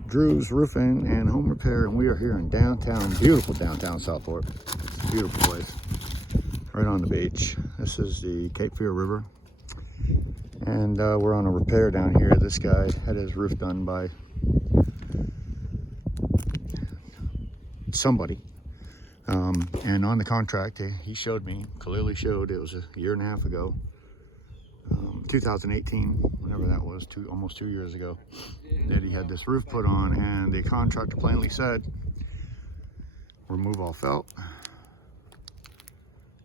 Drew's Roofing and Home Repair, and we are here in downtown, beautiful downtown Southport. It's a beautiful place, right on the beach. This is the Cape Fear River, and we're on a repair down here. This guy had his roof done by somebody, and on the contract he showed me, clearly showed it was a year and a half ago, 2018, whenever that was, almost 2 years ago, that he had this roof put on, and the contractor plainly said, remove all felt,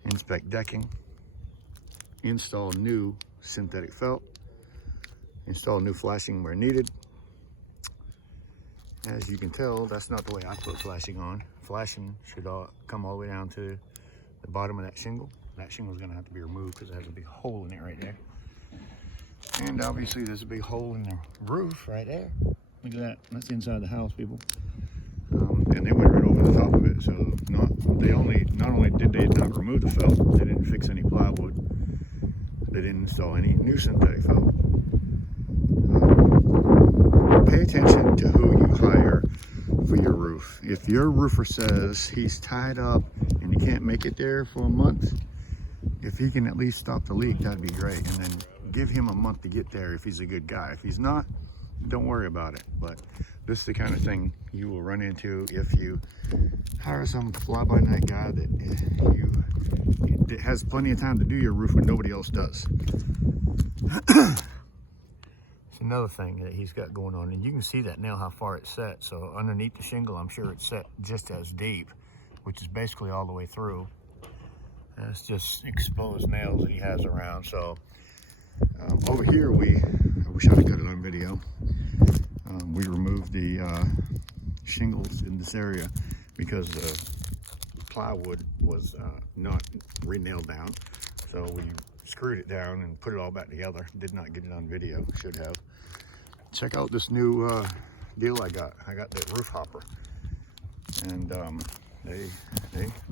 inspect decking, install new synthetic felt, install new flashing where needed. As you can tell, that's not the way I put flashing on. Flashing should come all the way down to the bottom of that shingle. That shingle is going to have to be removed because it has a big hole in it right there. And obviously there's a big hole in the roof right there. Look at that. That's the inside of the house, people. And they went right over the top of it. So not only did they not remove the felt, they didn't fix any plywood. They didn't install any new synthetic felt. Pay attention to who you hire for your roof. If your roofer says he's tied up and he can't make it there for a month, if he can at least stop the leak, that'd be great. And then give him a month to get there if he's a good guy. If he's not, don't worry about it. But this is the kind of thing you will run into if you hire some fly-by-night guy that has plenty of time to do your roof when nobody else does. It's another thing that he's got going on, and you can see that now how far it's set. So underneath the shingle, I'm sure it's set just as deep, which is basically all the way through. That's just exposed nails that he has around. So over here, I wish I'd have got it on video. We removed the shingles in this area because the plywood was not re-nailed down. So we screwed it down and put it all back together. Did not get it on video, should have. Check out this new deal I got. I got that roof hopper, and they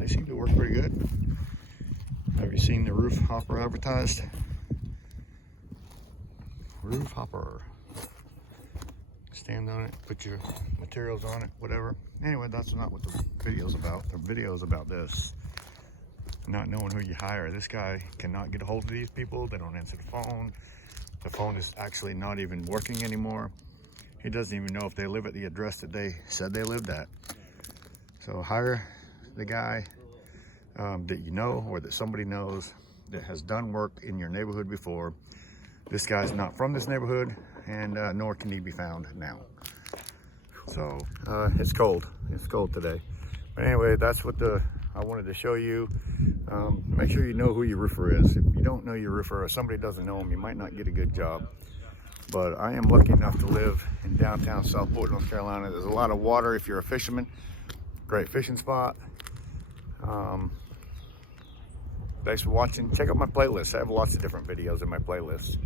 seem to work pretty good. Have you seen the roof hopper advertised? Roof hopper. Stand on it, put your materials on it, whatever. Anyway, that's not what the video's about. The video's about this. Not knowing who you hire. This guy cannot get a hold of these people. They don't answer the phone. The phone is actually not even working anymore. He doesn't even know if they live at the address that they said they lived at. So hire the guy that you know, or that somebody knows, that has done work in your neighborhood before. This guy's not from this neighborhood, and nor can he be found now. So it's cold. It's cold today. But anyway, that's what I wanted to show you. Make sure you know who your roofer is. If you don't know your roofer, or somebody doesn't know him, you might not get a good job. But I am lucky enough to live in downtown Southport, North Carolina. There's a lot of water if you're a fisherman. Great fishing spot. Thanks for watching. Check out my playlist. I have lots of different videos in my playlist.